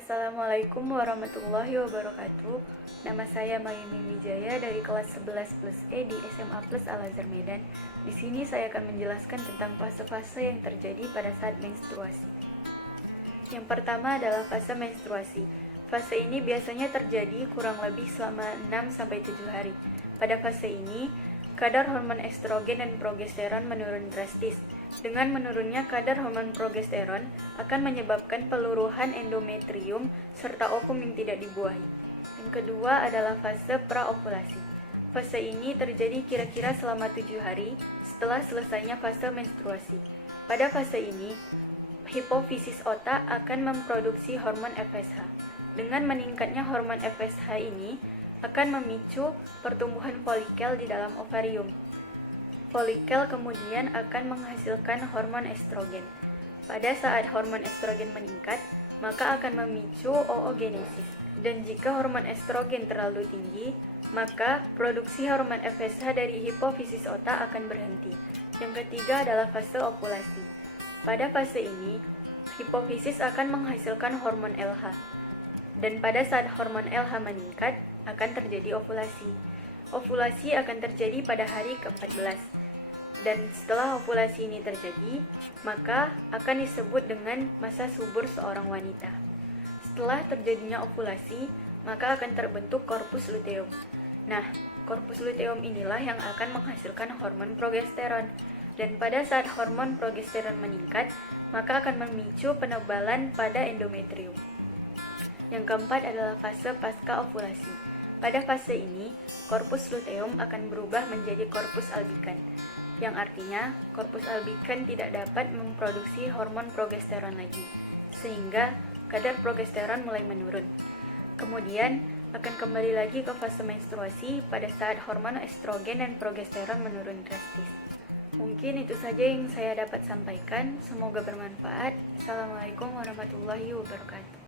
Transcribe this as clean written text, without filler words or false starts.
Assalamualaikum warahmatullahi wabarakatuh. Nama saya Mayumi Wijaya dari kelas 11 plus E di SMA Plus Al-Azhar Medan. Di sini saya akan menjelaskan tentang fase-fase yang terjadi pada saat menstruasi. Yang pertama adalah fase menstruasi. Fase ini biasanya terjadi kurang lebih selama 6-7 hari. Pada fase ini, kadar hormon estrogen dan progesteron menurun drastis. Dengan menurunnya kadar hormon progesteron akan menyebabkan peluruhan endometrium serta ovum yang tidak dibuahi. Yang kedua adalah fase praovulasi. Fase ini terjadi kira-kira selama 7 hari setelah selesainya fase menstruasi. Pada fase ini, hipofisis otak akan memproduksi hormon FSH. Dengan meningkatnya hormon FSH ini akan memicu pertumbuhan folikel di dalam ovarium. Folikel kemudian akan menghasilkan hormon estrogen. Pada saat hormon estrogen meningkat, maka akan memicu oogenesis. Dan jika hormon estrogen terlalu tinggi, maka produksi hormon FSH dari hipofisis otak akan berhenti. Yang ketiga adalah fase ovulasi. Pada fase ini, hipofisis akan menghasilkan hormon LH. Dan pada saat hormon LH meningkat, akan terjadi ovulasi. Ovulasi akan terjadi pada hari ke-14. Dan setelah ovulasi ini terjadi, maka akan disebut dengan masa subur seorang wanita. Setelah terjadinya ovulasi, maka akan terbentuk korpus luteum. Nah, korpus luteum inilah yang akan menghasilkan hormon progesteron. Dan pada saat hormon progesteron meningkat, maka akan memicu penebalan pada endometrium. Yang keempat adalah fase pasca ovulasi. Pada fase ini, korpus luteum akan berubah menjadi korpus albikan, yang artinya korpus albikan tidak dapat memproduksi hormon progesteron lagi, sehingga kadar progesteron mulai menurun. Kemudian akan kembali lagi ke fase menstruasi pada saat hormon estrogen dan progesteron menurun drastis. Mungkin itu saja yang saya dapat sampaikan, semoga bermanfaat. Assalamualaikum warahmatullahi wabarakatuh.